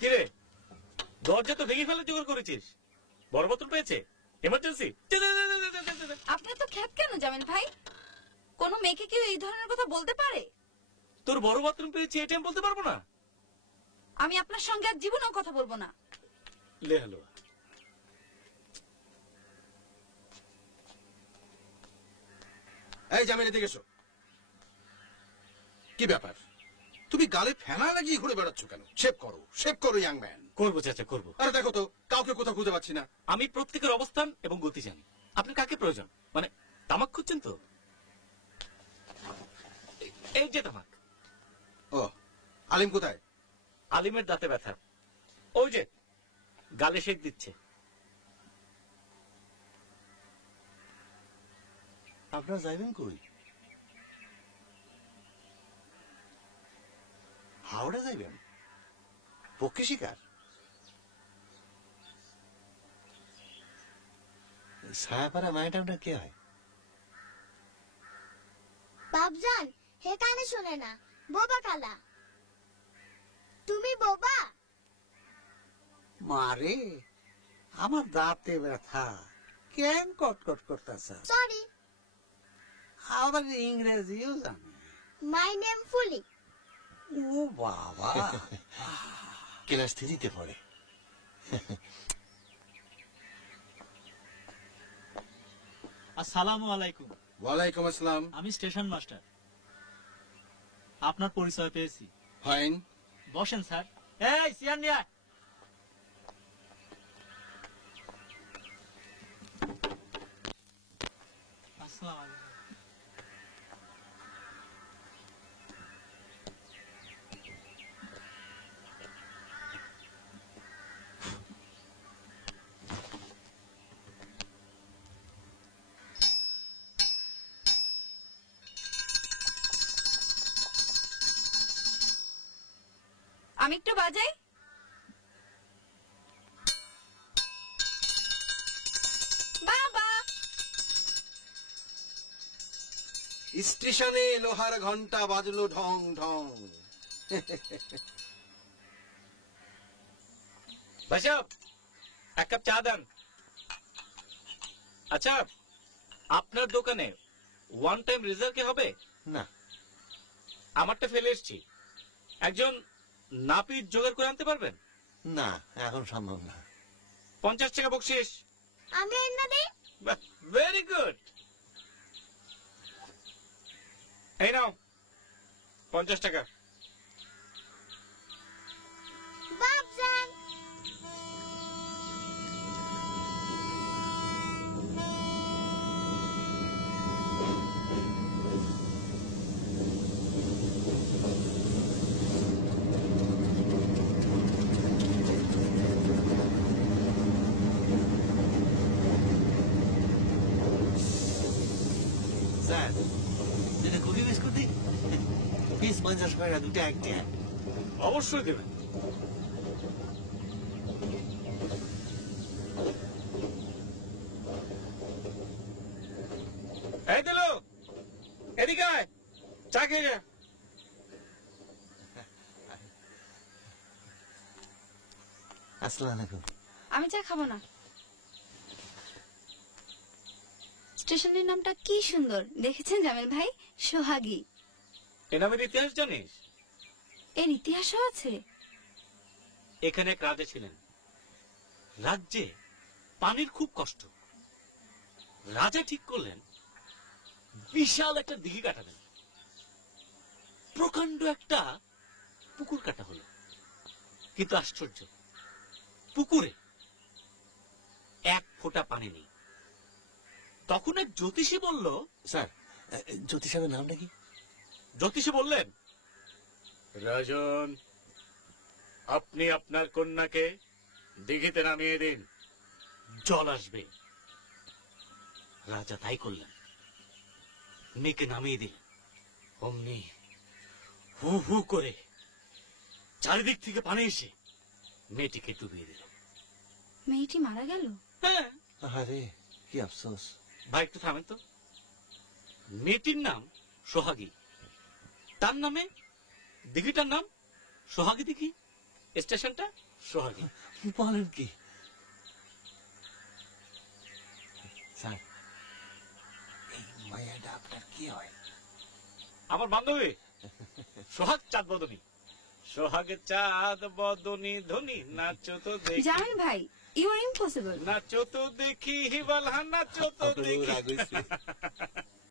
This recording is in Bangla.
কিরে দরজা তো ভেঙে ফেলার জোগাড় করেছিস? বড় বোতল পেয়েছে? এমার্জেন্সি? আপনি তো খ্যাত কেন জামিল ভাই? কোন মেয়েকে কেউ এই ধরনের কথা বলতে পারে? তোর বড় বাথরুম পেয়েছি এটা আমি বলতে পারবো না? আমি আপনার সঙ্গে আর জীবনেও কথা বলবো না। লে হালুয়া। এই জামিল এদিকে এসো। কি ব্যাপার, তুমি গালে ফেনা লাগিয়ে ঘুরে বেড়াচ্ছ কেন? শেভ করো ইয়াং ম্যান। করবো চাচা করবো। আরে দেখো তো কাউকে কোথাও খুঁজে পাচ্ছি না। আমি প্রত্যেকের অবস্থান এবং গতি জানি। আপনি কাকে প্রয়োজন? মানে তামাক খুঁজছেন তো? এই যে তামাক। ও আলিম কোথায়? আলিমের দাঁতে ব্যথা, ওই যে গালে শেক দিচ্ছে। আপনারা যাইবেন কই? হাওড়া যাইবেন? পক্ষী শিকার? ছায়াপাড়া মায়েটা কে হয়? বাপজান হে কানে শোনে না, বোবা কালা। তুমি বোবা? মারে আমার দাঁতে ব্যথা, কেন কটকট করতেছে? সরি। আবার ইংরেজিও জানে। মাই নেম ফুলি। ও বাবা। ক্লাস 3-তে পড়ে। আসসালামু আলাইকুম। ওয়ালাইকুম আসসালাম। আমি স্টেশন মাস্টার। আপনার পরিচয় পেয়েছি। ফাইন, বসেন স্যার। এই চেয়ার নিয়ে আয়। আসসালামু আলাইকুম। আমি একটু বাজাই। বাবা স্টেশনে লোহার ঘন্টা বাজলো ঢং ঢং। ভাই সাহেব এক কাপ চা দেন। আচ্ছা আপনার দোকানে ওয়ান টাইম রিজার্ভ কি হবে? না। আমারটা ফেলে এসছি, একজন নাপিত জোগাড় করে আনতে পারবেন? না এখন সম্ভব না। 50 টাকা বকশিস। আমি এনে দেই। Very good. এই নাও 50 টাকা। বাপজান স্যার যেটা কুকি বিস্কুট দিই, পিস 50 টাকা, দুটো একটা। অবশ্যই দেবেন। এই দিল এদিকে আয়, চা খেয়ে যা। আসসালামু আলাইকুম। আমি চা খাবো না। স্টেশনের নামটা কি সুন্দর দেখেছেন জামিল ভাই? সোহাগী। এ নামের ইতিহাস জানিস? এর ইতিহাসও আছে। এখানে এক রাজা ছিলেন, রাজ্যে পানির খুব কষ্ট। রাজা ঠিক করলেন বিশাল একটা দিঘি কাটাবেন। প্রকাণ্ড একটা পুকুর কাটা হলো, কিন্তু আশ্চর্য, পুকুরে এক ফোঁটা পানি নেই। তখন এক জ্যোতিষী বলল, স্যার জ্যোতিষ সাহেবের নামটা কি? জ্যোতিষী বললেন, রাজন আপনি আপনার কন্যাকে দিঘিতে নামিয়ে দিন, জল আসবে। রাজা তাই করলেন, মেয়েকে নামিয়ে দিলেন। অমনি হু হু করে চারিদিক থেকে পানি এসে মেয়েটিকে ডুবিয়ে দিল। মেয়েটি মারা গেল? হ্যাঁ। আরে কি আফসোস। ভাই একটু থামেন তো। মেয়েটির নাম সোহাগী, তার নামে দিঘিটার নাম সোহাগী দিঘি, স্টেশনটা সোহাগী। বলেন কি স্যার, এই মায়াটা আপনার কি হয়? আমার বান্ধবী সোহাগ চাঁদ বদনী। সোহাগে চাঁদ বদনী ধনী, নাচো তো দেখি, জামিল ভাই, ইউ আর ইম্পসিবল। নাচো তো দেখি, হিবালহা নাচো তো আপনার দেখি। রাগ হইছে।